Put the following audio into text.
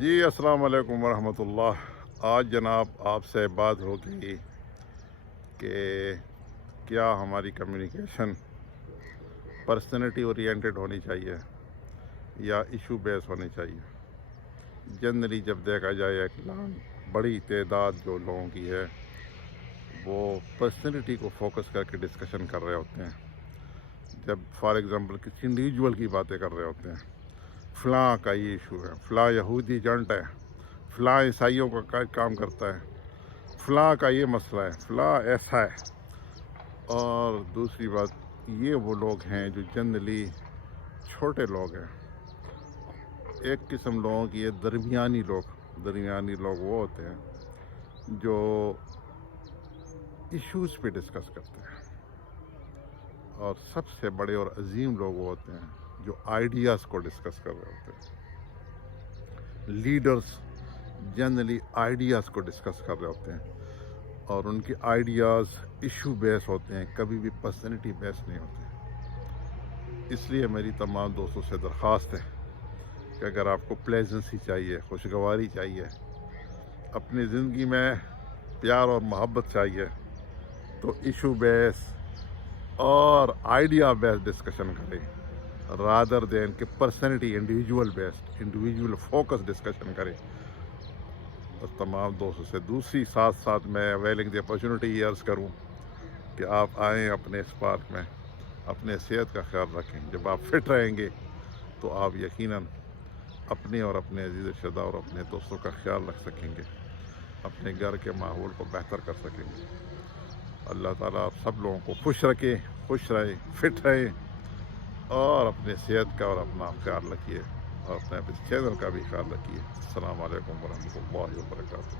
جی السلام علیکم ورحمۃ اللہ۔ آج جناب آپ سے بات ہوگی کہ کیا ہماری کمیونیکیشن پرسنالٹی اورینٹڈ ہونی چاہیے یا ایشو بیس ہونی چاہیے۔ جنرلی جب دیکھا جائے ایک بڑی تعداد جو لوگوں کی ہے وہ پرسنالٹی کو فوکس کر کے ڈسکشن کر رہے ہوتے ہیں۔ جب فار ایگزامپل کسی انڈیویجول کی باتیں کر رہے ہوتے ہیں، فلاں کا یہ ایشو ہے، فلاں یہودی ایجنٹ ہے، فلاں عیسائیوں کا کام کرتا ہے، فلاں کا یہ مسئلہ ہے، فلاں ایسا ہے۔ اور دوسری بات یہ وہ لوگ ہیں جو جنرلی چھوٹے لوگ ہیں۔ ایک قسم لوگوں کی یہ درمیانی لوگ وہ ہوتے ہیں جو ایشوز پہ ڈسکس کرتے ہیں، اور سب سے بڑے اور عظیم لوگ وہ ہوتے ہیں جو آئیڈیاز کو ڈسکس کر رہے ہوتے ہیں۔ لیڈرز جنرلی آئیڈیاز کو ڈسکس کر رہے ہوتے ہیں، اور ان کے آئیڈیاز ایشو بیس ہوتے ہیں، کبھی بھی پرسنالٹی بیس نہیں ہوتے۔ اس لیے میری تمام دوستوں سے درخواست ہے کہ اگر آپ کو پلیزنسی چاہیے، خوشگواری چاہیے، اپنی زندگی میں پیار اور محبت چاہیے، تو ایشو بیس اور آئیڈیا بیس ڈسکشن کریں رادر دین کہ پرسنالٹی انڈیویجول فوکس ڈسکشن کریں۔ بس تمام دوستوں سے دوسری ساتھ میں ویلنگ دی اپرچونٹی یہ عرض کروں کہ آپ آئیں اپنے اس پارک میں، اپنے صحت کا خیال رکھیں۔ جب آپ فٹ رہیں گے تو آپ یقیناً اپنے اور اپنے عزیز شدہ اور اپنے دوستوں کا خیال رکھ سکیں گے، اپنے گھر کے ماحول کو بہتر کر سکیں گے۔ اللہ تعالیٰ آپ سب لوگوں کو خوش رکھے، خوش رہیں، فٹ رہیں، اور اپنے صحت کا اور اپنا خیال رکھیے، اور اپنے چینل کا بھی خیال رکھیے۔ السلام علیکم ورحمۃ اللہ وبرکاتہ۔